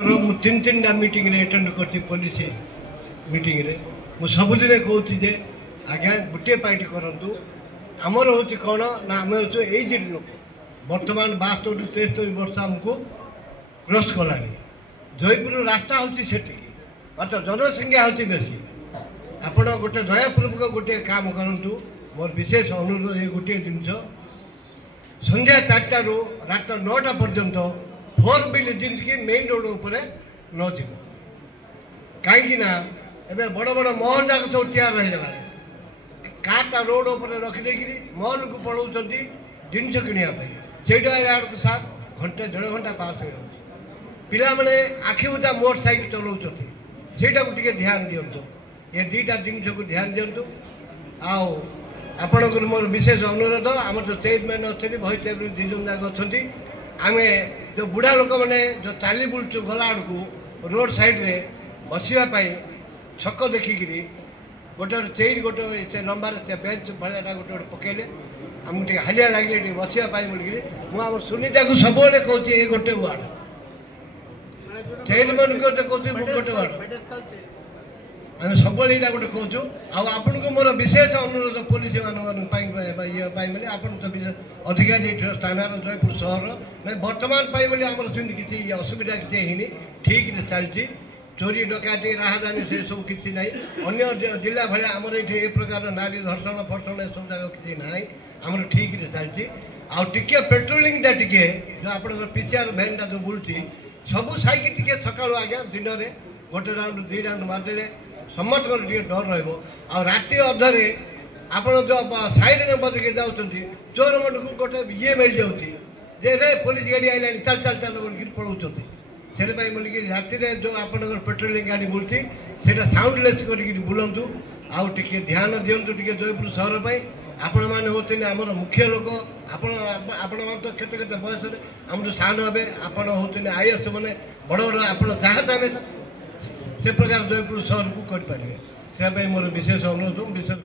तीन तीन meeting attend कर पुलिस मीटिंग रे मु सबुदिन कहूँ जे आज्ञा गोटे पार्टी करूँ आमर हूँ कौन ना आम हूँ ये लोक बर्तमान 72-73 वर्ष आमको क्रॉस कलानी जयपुर रास्ता हूँ से अच्छा जनसंख्या हूँ बेसी आपण गोटे दयापूर्वक गोटे काम करूँ मोर विशेष अनुरोध ये गोटे जिनस संध्या 4 रू रात 9टा पर्यंत 4 व्हीलर जिनकी मेन रोड उपर न जीव कहीं बड़ बड़ मॉल जाक सब तैयार रही कारटा रोड उपर रखिदे मॉल को पड़ाऊँ जिनस किणापी से सार घंटे 1.5 घंटा पास हो पिला मैंने आखि बुझा मोटरसाइकिल चलाऊँ सेटा को ध्यान दिंतु ये दुईटा जिनस को ध्यान दिंतु आपणकर मोर विशेष अनुरोध आम जो चेयरमैन अच्छे भाइस चेयरमैन 2 जन जाक अच्छा आम जो बुढ़ा लोक मैंने जो चली बुलचु गला आड़ रोड साइड रे बसवाई छक देखिकी गोटे चेयर गोटे से लंबार से बेंच भाया गोटे गोटे पकड़े आमको हालिया लगे बसवाई बोलिकी मुझे सुनीता को सब कहूँ ये गोटे वार्ड चेयरमैन कहूँ गोटे वार्ड आम सब यहाँ गोटे कहूँ आपन को मोर विशेष अनुरोध पुलिस मानी आप अधिकारी स्थान जयपुर सहर मैं बर्तमान आम किसी असुविधा किसी ठीक चलती चोरी डकाटी राहदानी से सब किसी ना अन्य जिला भाया आमर ये प्रकार नारी धर्षण फर्षण सब जगह किसी ना आम ठीक चलती आगे पेट्रोलिंग टे जो आप पीसीआर भैन जो बुलूँ सबू साइक टे सका आज्ञा दिन में गोटे राउंड 2 राउंड मारदे समस्त डर राति अधरे आप जो साइड बदके जाऊँ चोर मन को गोटे ये मिल जाऊँगी पुलिस गाड़ी आईला चल चल चल बोल पड़ाऊँ से बोलिकी राति जो आप पेट्रोलिंग गाड़ी बुलती से साउंडलेस कर बुलां आगे ध्यान दिंतु जयपुर सहर पर आपण मैंने होते आमर मुख्य लोक आपण तो केते बयस आम जो सान हे आपण होते आईएस मैंने बड़ बड़ आप जहाँ चाहे से प्रकार जयपुर सहर को करें से मोर विशेष अनुरोध विशेष